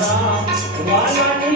Why not?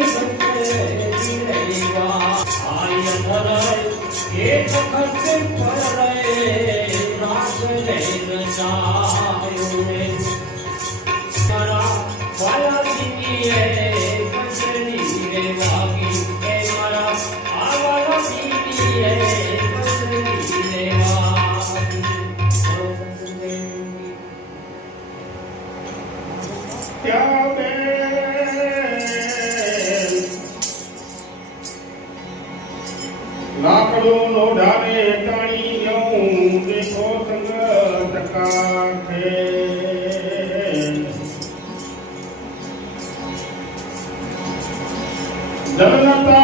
Dona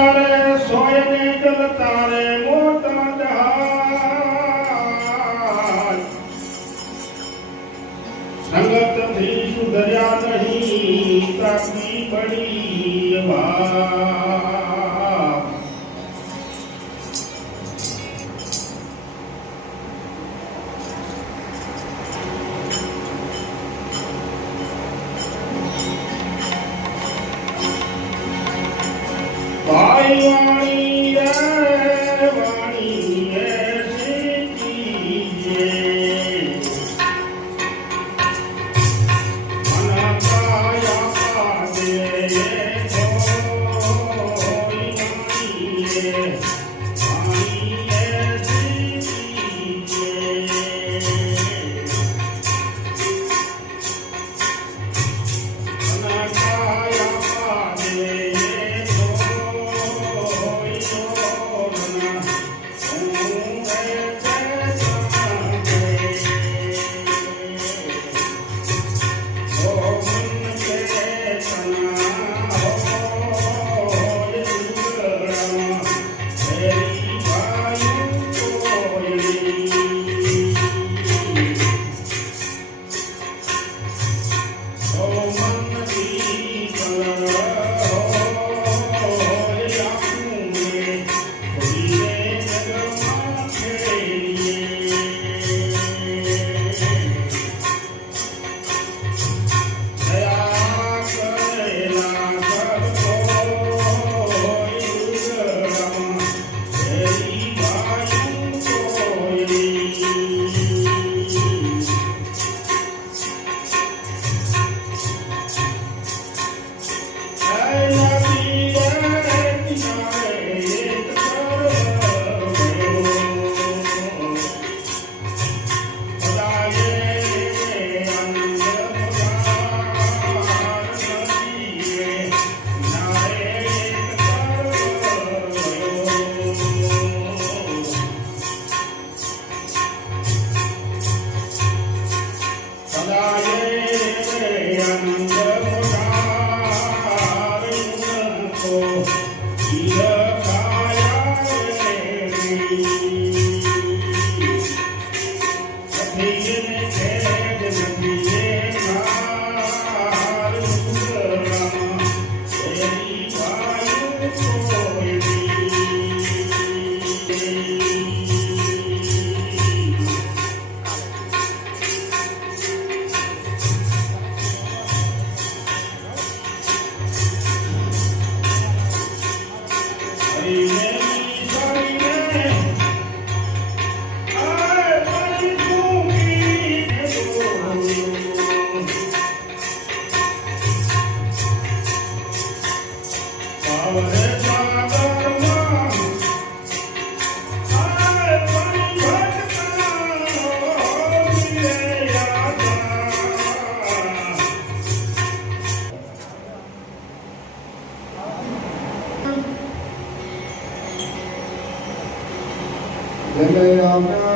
Jai Ram Ram.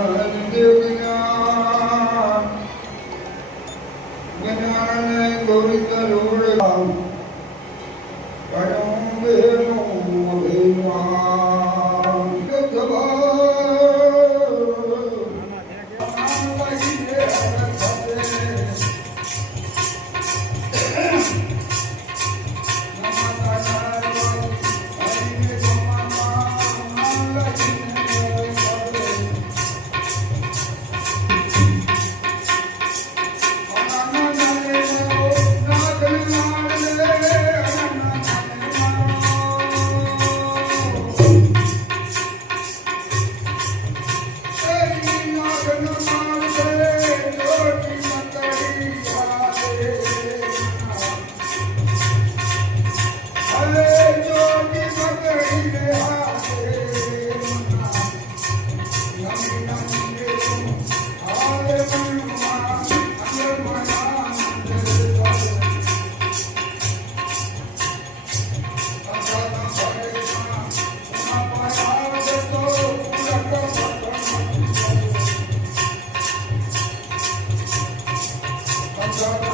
Don't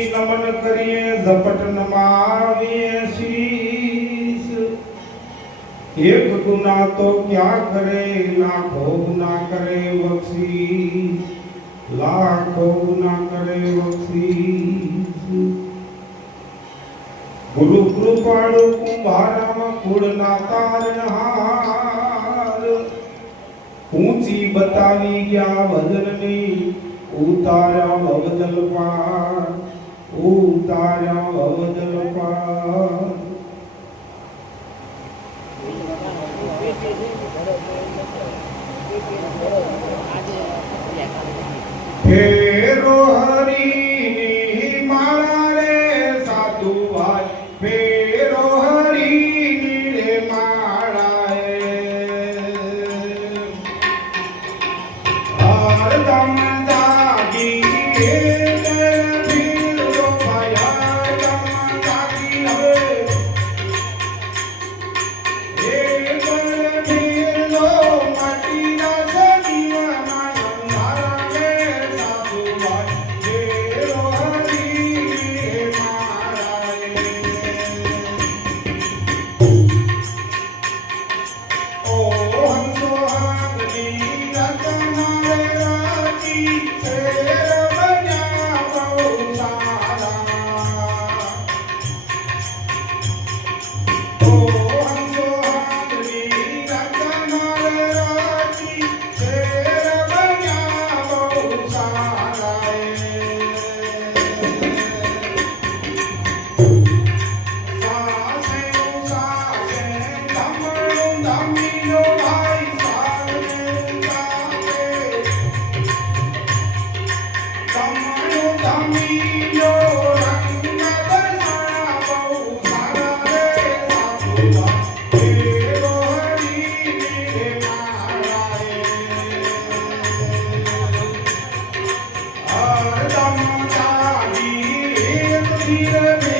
કરીએ ઝપટ નમાવીએ શીશ એક ગુના તો ક્યા કરે લાખો ગુના કરે બક્ષી લાખો ગુના કરે બક્ષી ગુરુ કૃપાળુ કુંભારામાં કુળના તારનહાર ઊંચી બતાવી ગયા ભજનની ઉતાર્યા ભવદલ પાર તાર્યા અવજલ પાર ફેરો You.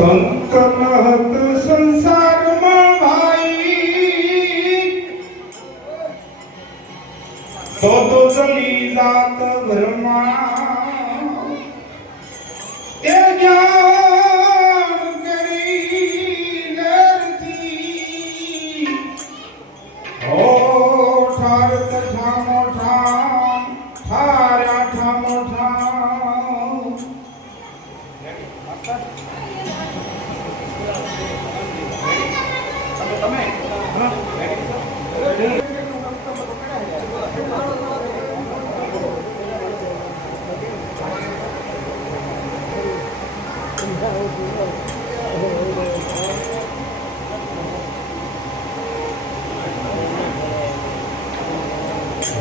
son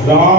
God.